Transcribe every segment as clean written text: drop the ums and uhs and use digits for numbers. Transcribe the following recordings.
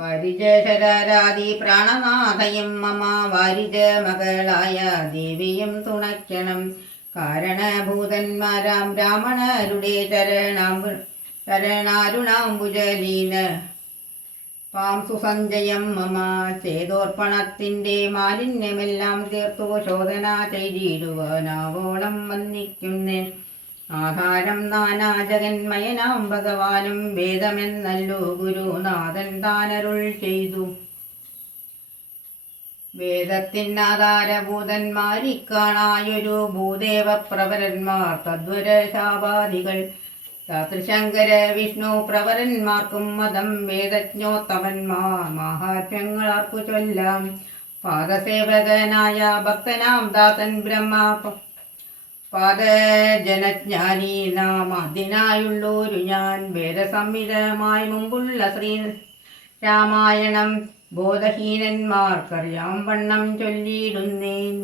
വാരിജശരാരാദി പ്രാണനാഥയും മമ വാരിജ മകളായ ദേവിയും തുണയ്ക്കണം. കാരണഭൂതന്മാരാം ബ്രാഹ്മണരുടെ ചരണാരുണാംബുജലീന പാം സുസഞ്ജയം മമ. ചേതോർപ്പണത്തിൻ്റെ മാലിന്യമെല്ലാം തീർത്തു ശോധന ചെയ്തിടുവാനാവോളം വന്ദിക്കുന്നേൻ. ആധാരം നാനാജഗന്മയനാം ഭഗവാനും വേദമെന്നല്ലോ ഗുരുനാഥൻ താനരുൾ ചെയ്തു. വേദത്തിനാധാരഭൂതന്മാരിക്കാണായൊരു ഭൂദേവ പ്രവരന്മാർ തദ്വര ശാപാദികൾ. രാത്രിശങ്കര വിഷ്ണു പ്രവരന്മാർക്കും മതം വേദജ്ഞോത്തമന്മാർ മഹാത്മ്യങ്ങളാർക്കു ചൊല്ലാം. പാദസേവകനായ ഭക്തനാം ദാസൻ ബ്രഹ്മ പാദജനജ്ഞാനി നാം അതിനായുള്ളൊരു ഞാൻ. വേദസംഹിതമായി മുമ്പുള്ള ശ്രീ രാമായണം ബോധഹീനന്മാർക്കറിയാം വണ്ണം ചൊല്ലിയിടുന്നേൻ.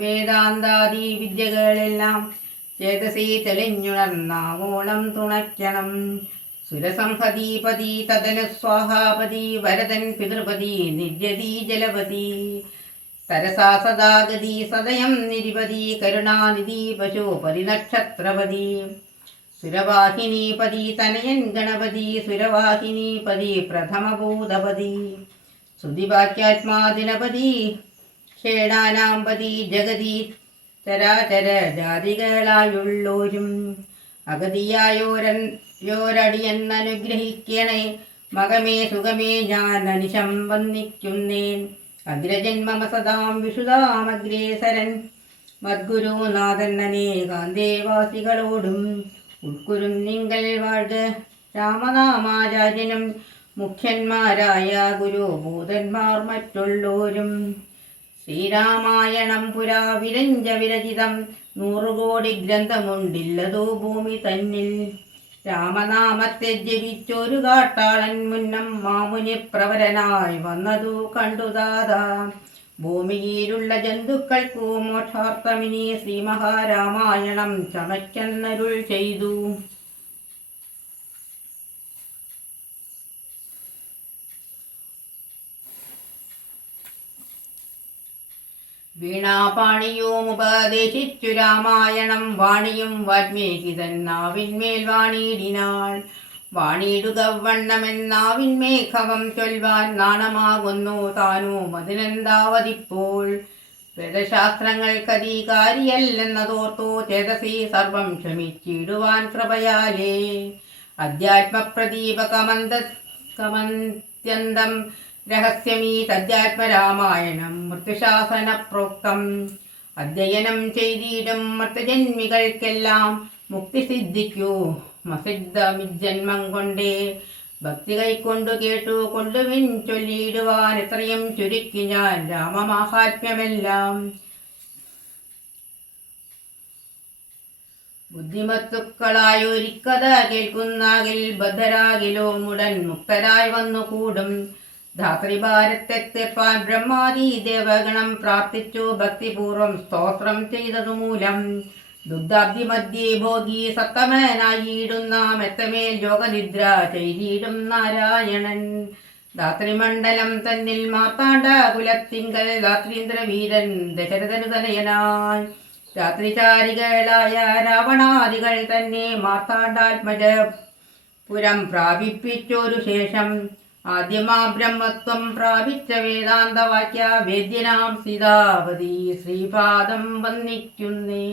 വേദാന്താദി വിദ്യകളെല്ലാം ചേതസി തെളിഞ്ഞുണർന്നാവോളം തുണയ്ക്കണം. സുരസംഹതീപതി തദനു സ്വാഹാപതി വരദൻ പിതൃപതി നിര്യതി ജലപതി തരസാ സദാഗതി സദയം നിരിപതി കരുണാനിധി പശുപതി നക്ഷത്രപതി സുരവാഹിനീപതി തനയൻ ഗണപതി സുരവാഹിനീപതി പ്രഥമഭൂതപതി സുതിവാക്യാത്മാദിനപതി ക്ഷേടാനാംപതി ജഗതി ചരാചര ജാതികളായുള്ളോരും അഗതിയായോരടിയെന്നനുഗ്രഹിക്കണേ. മകമേ സുഖമേ ഞാൻ അനിശം വന്ദിക്കുന്നേൻ. അഗ്രജന്മമ സദാം വിഷുതാമഗ്രേസരൻ മദ്ഗുരുനാഥൻ അനേകാന്തേവാസികളോടും ഉൾക്കുരുന്നിങ്കൽ വാഴ്ക. രാമനാമാചാര്യനും മുഖ്യന്മാരായ ഗുരുഭൂതന്മാർ മറ്റുള്ളോരും. ശ്രീരാമായണം പുരാ വിരഞ്ജ വിരചിതം 100 കോടി ഗ്രന്ഥമുണ്ടില്ലതോ ഭൂമി തന്നിൽ. രാമനാമത്തെ ജപിച്ചൊരു കാട്ടാളൻ മുന്നം മാമുനി പ്രവരനായി വന്നതു കണ്ടുദാതാ. ഭൂമിയിലുള്ള ജന്തുക്കൾക്കു മോക്ഷാർത്ഥമിനി ശ്രീമഹാരാമായണം ചമയ്ക്കെന്നരുൾ ചെയ്തു. വീണാപാണിയും ഉപദേശിച്ചു രാമായണം വാണിയും വാൽമീകി തന്നാവിന്മേൽ വാണിയിടിനാൾ. വാണിയിടുക വണ്ണമെന്നാവിന്മേഘവം ചൊൽവാൻ നാണമാകുന്നു താനും അതിനെന്താവതിപ്പോൾ. വേദശാസ്ത്രങ്ങൾക്കധികാരിയല്ലെന്നതോർത്തു ചേതസി സർവം ക്ഷമിച്ചിടുവാൻ കൃപയാലേ. അധ്യാത്മപ്രദീപകമന്ത്യന്തം രഹസ്യമീ തദ്ധ്യാത്മരാമായണം മൃത്യുശാസന പ്രോക്തം. അധ്യയനം ചെയ്തിടും മർത്തജന്മികൾക്കെല്ലാം മുക്തി സിദ്ധിക്കൂ മസിദ്ധമിജന്മം കൊണ്ടേ. ഭക്തി കൈക്കൊണ്ടു കേട്ടു കൊണ്ടുവിൻ ചൊല്ലിയിടുവാൻ എത്രയും ചുരുക്കി ഞാൻ രാമമാഹാത്മ്യമെല്ലാം. ബുദ്ധിമത്തുക്കളായൊരിക്കഥ കേൾക്കുന്നാകിൽ ബദ്ധരാകിലോ മുടൻ മുക്തരായി വന്നുകൂടും. ധാത്രിഭാരത്തെ തീർപ്പാൻ ബ്രഹ്മാദി ദേവഗണം പ്രാർത്ഥിച്ചു ഭക്തിപൂർവം സ്തോത്രം ചെയ്തതുമൂലം. ദുഗ്ധാബ്ദി മധ്യേ ഭോഗി സത്തമനായിടുന്ന മെത്തമേൽ യോഗനിദ്ര ചെയ്തിടും നാരായണൻ. ധാത്രിമണ്ഡലം തന്നിൽ മാർത്താണ്ഡ കുലത്തിങ്കൽ ധാത്രീന്ദ്രവീരൻ ദശരഥനു തനയനായി. രാത്രിചാരികളായ രാവണാദികൾ തന്നെ മാർത്താണ്ഡാത്മജ പുരം പ്രാപിപ്പിച്ചൊരു ശേഷം ആദ്യമാ ബ്രഹ്മത്വം പ്രാപിച്ച വേദാന്തവാക്യ വേദ്യനാം സീതാപതി ശ്രീപാദം വന്ദിക്കുന്നേ.